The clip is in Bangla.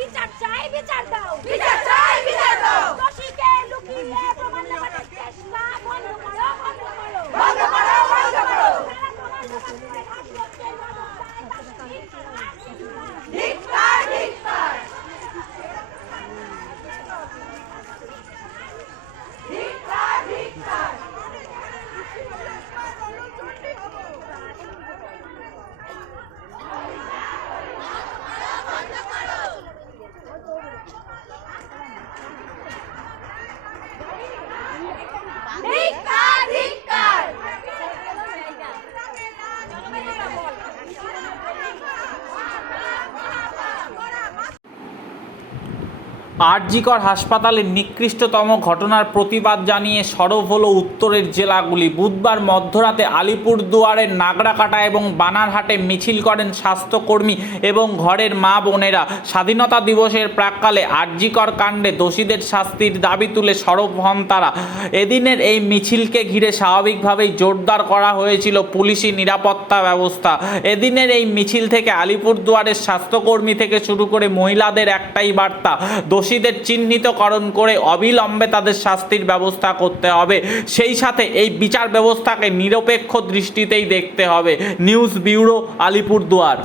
বিচার চাই বিচার দাও বিচার চাই বিচার দাও দোষীকে লুকিয়ে প্রমাণ দেওয়ার চেষ্টা বন্ধ করো বন্ধ করো বন্ধ করো বন্ধ করো। আরজিকর হাসপাতালের নিকৃষ্টতম ঘটনার প্রতিবাদ জানিয়ে সরব হলো উত্তরের জেলাগুলি। বুধবার মধ্যরাতে আলিপুরদুয়ারের নাগরাকাটা এবং বানারহাটে মিছিল করেন স্বাস্থ্যকর্মী এবং ঘরের মা বোনেরা। স্বাধীনতা দিবসের প্রাককালে আরজিকর কাণ্ডে দোষীদের শাস্তির দাবি তুলে সরব হন তারা। এদিনের এই মিছিলকে ঘিরে স্বাভাবিকভাবেই জোরদার করা হয়েছিল পুলিশি নিরাপত্তা ব্যবস্থা। এদিনের এই মিছিল থেকে আলিপুরদুয়ারের স্বাস্থ্যকর্মী থেকে শুরু করে মহিলাদের একটাই বার্তা দোষীদের চিহ্নিতকরণ করে অবিলম্বে তাদের শাস্তির ব্যবস্থা করতে হবে। সেই সাথে এই বিচার ব্যবস্থাকে নিরপেক্ষ দৃষ্টিতেই দেখতে হবে। News bureau, Alipurduar.